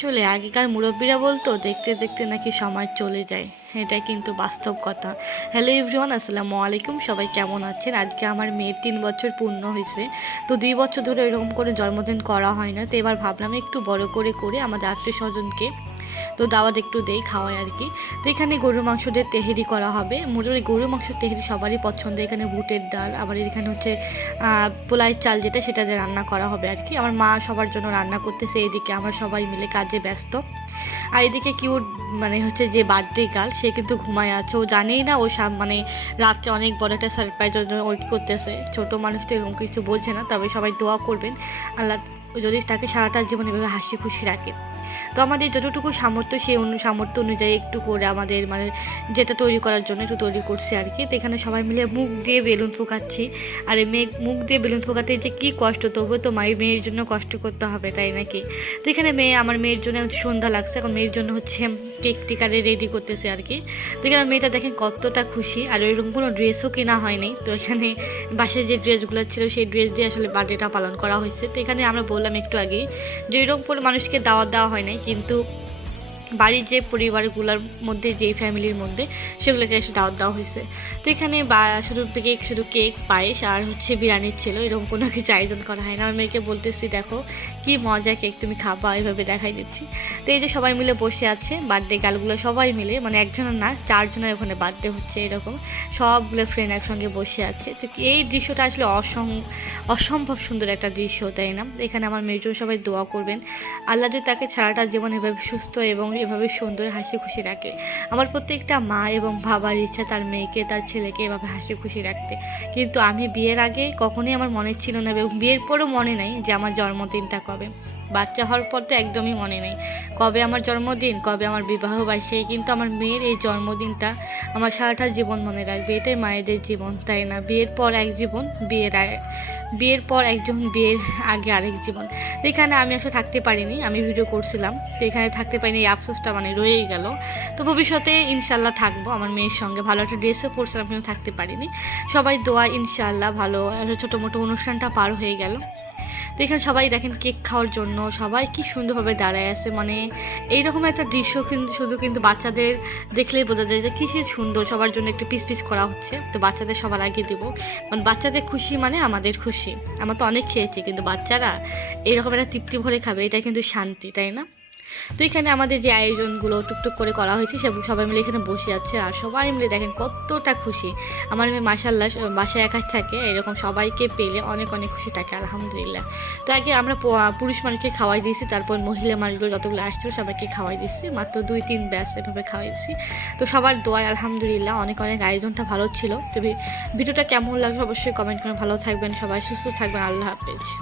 আসলে আগেকার মুরব্বীরা বলতো, দেখতে দেখতে নাকি সময় চলে যায়। এটা কিন্তু বাস্তব কথা। হ্যালো এভরিওয়ান আসসালামু আলাইকুম। সবাই কেমন আছেন? আজকে আমার মেয়ের তিন বছর পূর্ণ হয়েছে। তো দুই বছর ধরে এরকম করে জন্মদিন করা হয় না। তো এবার ভাবলাম একটু বড় করে করে। আমাদের আত্মীয় স্বজনকে তো দাওয়াত একটু দেই, খাওয়াই আর কি। তো এখানে গরুর মাংস দিয়ে তেহেরি করা হবে। মোটামুটি গরুর মাংস তেহেরি সবারই পছন্দ। এখানে বুটের ডাল, আবার এখানে হচ্ছে পোলাই চাল যেটা, সেটা দিয়ে রান্না করা হবে আর কি। আমার মা সবার জন্য রান্না করতেছে এইদিকে আমরা সবাই মিলে কাজে ব্যস্ত। আর এদিকে কিউ মানে হচ্ছে যে বার্থডে গার্ল সে কিন্তু ঘুমায় আছে। ও জানেই না, ও সাম- মানে রাত্রে অনেক বড় একটা সারপ্রাইজের জন্য ওয়েট করতেছে। ছোট মানুষ তো এরকম কিছু বোঝে না, তবে সবাই দোয়া করবেন। আল্লাহ যদি তাকে সারাটা জীবন এভাবে হাসি খুশি রাখে। তো আমাদের যতটুকু সামর্থ্য, সেই অনু, সামর্থ্য অনুযায়ী একটু করে আমাদের মানে যেটা তৈরি করার জন্য একটু তৈরি করছি আর কি। তো এখানে সবাই মিলে মুখ দিয়ে বেলুন ফোকাচ্ছি। আর এই মেয়ে মুখ দিয়ে বেলুন ফোকাতে যে কী কষ্ট তবু তো মায়ের মেয়ের জন্য কষ্ট করতে হবে, তাই নাকি? তো এখানে মেয়ে, আমার মেয়ের জন্য সন্ধ্যা লাগছে, এখন মেয়ের জন্য হচ্ছে কেক টিকারে রেডি করতেছে আর কি। তো এখানে মেয়েটা দেখেন কতটা খুশি, আর ওইরকম কোনো ড্রেসও কেনা হয়নি। তো এখানে বাসায় যে ড্রেসগুলো ছিল, সেই ড্রেস দিয়ে আসলে বার্থডেটা পালন করা হয়েছে। তো এখানে আমরা বললাম একটু আগেই যে এরকম করে মানুষকে দাওয়াত দেওয়া হয় নাই কিন্তু বাড়ির যে পরিবারগুলোর মধ্যে, যেই ফ্যামিলির মধ্যে, সেগুলোকে এসে দাওয়াত দেওয়া হয়েছে। তো এখানে বা, শুধু কেক শুধু কেক পায়েস আর হচ্ছে বিরিয়ানির ছিল। এরকম কোনো কিছু আয়োজন করা হয় না আমার মেয়েকে বলতেছি, দেখো, কি মজা কেক তুমি খাবা। এভাবে দেখাই দিচ্ছি। তো এই যে সবাই মিলে বসে আছে বার্থডে গালগুলো সবাই মিলে মানে একজনের না, চারজনের ওখানে বার্থডে হচ্ছে এরকম। সবগুলো ফ্রেন্ড একসঙ্গে বসে আছে। তো এই দৃশ্যটা আসলে অসম অসম্ভব সুন্দর একটা দৃশ্য, তাই না? এখানে আমার মেয়ের সবাই দোয়া করবেন। আল্লাহ যদি তাকে সারাটা জীবন এভাবে সুস্থ এবং এভাবে সুন্দর হাসি খুশি রাখে। আমার প্রত্যেকটা মা এবং বাবার ইচ্ছা তার মেয়েকে, তার ছেলেকে এভাবে হাসি খুশি রাখতে। কিন্তু আমি বিয়ের আগে কখনোই আমার মনে ছিল না এবং বিয়ের পরও মনে নাই যে আমার জন্মদিনটা কবে। বাচ্চা হওয়ার পর তো একদমই মনে নেই। কবে আমার জন্মদিন, কবে আমার বিবাহ বার্ষিকী, কিন্তু আমার মেয়ের এই জন্মদিনটা আমার সারাটা জীবন মনে রাখবে। এটাই মায়েদের জীবন, তাই না? বিয়ের পর এক জীবন, বিয়ের বিয়ের পর একজন, বিয়ের আগে আরেক জীবন। এখানে আমি আসলে থাকতে পারিনি, আমি ভিডিও করছিলাম। তো এখানে থাকতে পারিনি এই আফসোসটা মানে রয়েই গেল। তো ভবিষ্যতে ইনশাল্লাহ থাকব। আমার মেয়ের সঙ্গে ভালো একটা ড্রেসও পরছিলাম কিন্তু থাকতে পারিনি। সবাই দোয়া ইনশাল্লাহ ভালো ছোটো মোটো অনুষ্ঠানটা পার হয়ে গেল। তো এখানে সবাই দেখেন কেক খাওয়ার জন্য, সবাই কি সুন্দরভাবে দাঁড়ায় আছে। মানে এইরকম একটা দৃশ্য কিন্তু শুধু কিন্তু বাচ্চাদের দেখলেই বোঝা যায় যে কিসের সুন্দর, সবার জন্য একটু পিস পিস করা হচ্ছে। তো বাচ্চাদের সবার আগে দিব। কারণ বাচ্চাদের খুশি মানে আমাদের খুশি। আমরা তো অনেক খেয়েছি, কিন্তু বাচ্চারা এইরকম একটা তৃপ্তি ভরে খাবে, এটা কিন্তু শান্তি, তাই না? তো এখানে আমাদের যে আয়োজনগুলো টুকটুক করে করা হয়েছে, সে সবাই মিলে এখানে বসে আছে আর সবাই মিলে দেখেন কতটা খুশি। আমার মেয়ে মাসাল্লাহ বাসায় একা থাকে, এরকম সবাইকে পেলে অনেক অনেক খুশি থাকে, আলহামদুলিল্লাহ। তো আগে আমরা পুরুষ মানুষকে খাওয়াই দিয়েছি, তারপর মহিলা মানুষগুলো যতগুলো আসছিল সবাইকে খাওয়াই দিয়েছি, মাত্র দুই, তিন ব্যাস এভাবে খাওয়াই দিচ্ছি তো সবার দোয়ায় আলহামদুলিল্লাহ অনেক অনেক আয়োজনটা ভালো ছিল। তো ভি- ভিডিওটা কেমন লাগল অবশ্যই কমেন্ট করে ভালো থাকবেন, সবাই সুস্থ থাকবেন, আল্লাহ হাফেজ।